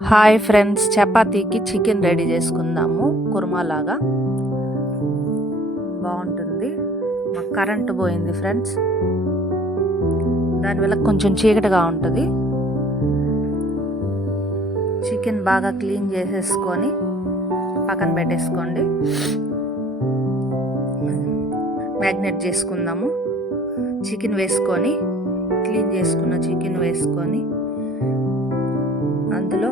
Hi friends, చపాతీకి chicken ready చేసుకుందాము. కుర్మా లాగా బాగుంటుంది. మాకు కరెంటు పోయింది ఫ్రెండ్స్, దానివల్ల కొంచెం చీకటిగా ఉంటుంది. చికెన్ బాగా క్లీన్ చేసేసుకొని పక్కన పెట్టేసుకోండి. మ్యాగ్నేట్ చేసుకుందాము. చికెన్ వేసుకొని, క్లీన్ చేసుకున్న చికెన్ వేసుకొని అందులో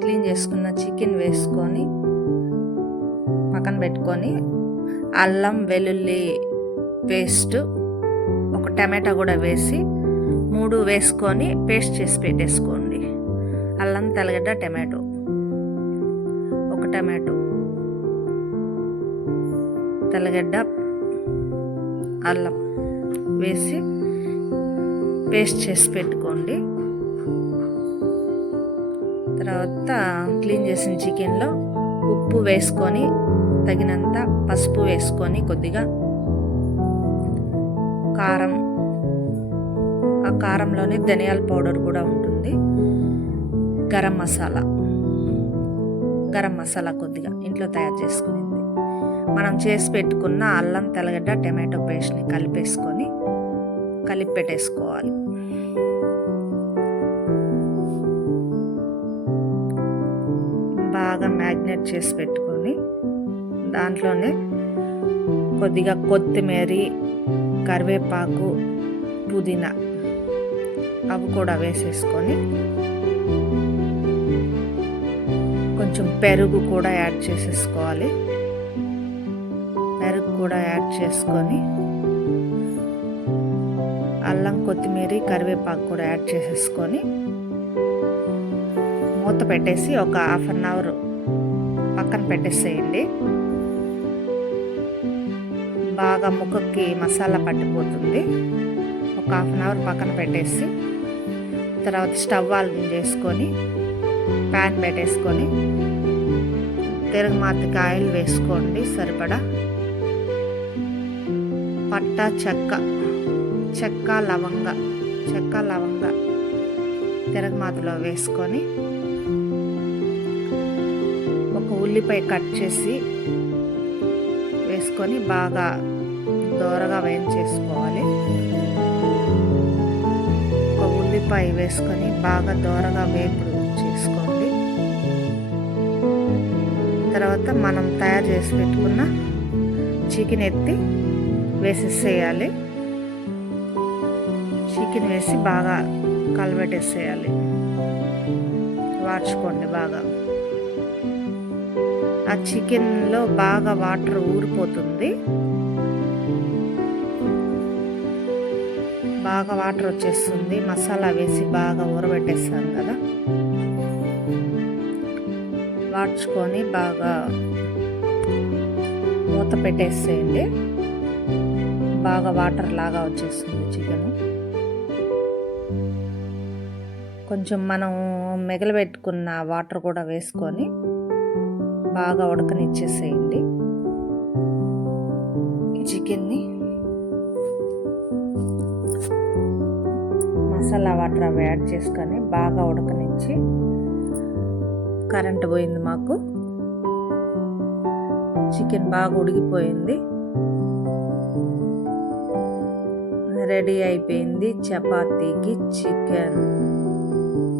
క్లీన్ చేసుకున్న చికెన్ వేసుకొని పక్కన పెట్టుకొని అల్లం వెల్లుల్లి పేస్ట్, ఒక టమాటా కూడా వేసి 3 వేసుకొని పేస్ట్ చేసి పెట్టేసుకోండి. అల్లం, తెల్లగడ్డ, టమాటో, ఒక టమాటో, తెల్లగడ్డ, అల్లం వేసి పేస్ట్ చేసి పెట్టుకోండి. తర్వాత క్లీన్ చేసిన చికెన్లో ఉప్పు వేసుకొని, తగినంత పసుపు వేసుకొని, కొద్దిగా కారం, ఆ కారంలోనే ధనియాల పౌడర్ కూడా ఉంటుంది, గరం మసాలా కొద్దిగా ఇంట్లో తయారు చేసుకునింది, మనం చేసి పెట్టుకున్న అల్లం, తెల్లగడ్డ, టమాటో పేస్ట్ని కలిపి పెట్టేసుకోవాలి. బాగా మ్యాగ్నేట్ చేసి పెట్టుకొని దాంట్లోనే కొద్దిగా కొత్తిమీర, కరివేపాకు, పుదీనా అవి కూడా వేసేసుకొని కొంచెం పెరుగు కూడా యాడ్ చేసేసుకోవాలి. పెరుగు కూడా యాడ్ చేసుకొని అల్లం, కొత్తిమీర, కరివేపాకు కూడా యాడ్ చేసేసుకొని మూత పెట్టేసి ఒక 1/2 అవర్ పక్కన పెట్టేసేయండి. బాగా ముక్కకి మసాలా పట్టిపోతుంది. ఒక 1/2 అవర్ పక్కన పెట్టేసి తర్వాత స్టవ్ ఆన్ చేసుకొని ప్యాన్ పెట్టేసుకొని తిరగమాతకి ఆయిల్ వేసుకోండి సరిపడా. పట్టా, చెక్క, లవంగ తిరగమాతలో వేసుకొని ఒక ఉల్లిపాయ కట్ చేసి వేసుకొని బాగా దోరగా వేయించేసుకోవాలి. ఒక ఉల్లిపాయ వేసుకొని బాగా దోరగా వేపుడు చేసుకోండి. తర్వాత మనం తయారు చేసి పెట్టుకున్న చికెన్ ఎత్తి వేసేసేయాలి. చికెన్ వేసి బాగా కలబెట్టేసేయాలి. వాడ్చుకోండి బాగా. ఆ చికెన్లో బాగా వాటర్ ఊరిపోతుంది. బాగా వాటర్ వచ్చేస్తుంది. మసాలా వేసి బాగా ఊరబెట్టేస్తాను కదా, వాడ్చుకొని బాగా మూత పెట్టేసేయండి. బాగా వాటర్ లాగా వచ్చేస్తుంది చికెన్. కొంచెం మనం మిగలబెట్టుకున్న వాటర్ కూడా వేసుకొని బాగా ఉడకనిచ్చేసేయండి చికెన్ని. మసాలా వాటర్ అవి యాడ్ చేసుకొని బాగా ఉడకనిచ్చి, కరెంటు పోయింది మాకు, చికెన్ బాగా ఉడికిపోయింది, రెడీ అయిపోయింది చపాతీకి చికెన్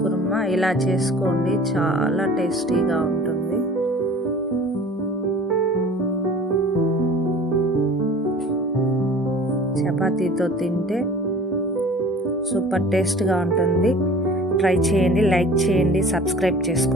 కుర్మా. ఇలా చేసుకోండి, చాలా టేస్టీగా ఉంటుంది. చపాతీతో తింటే సూపర్ టేస్ట్గా ఉంటుంది. ట్రై చేయండి, లైక్ చేయండి, సబ్స్క్రైబ్ చేసుకోండి.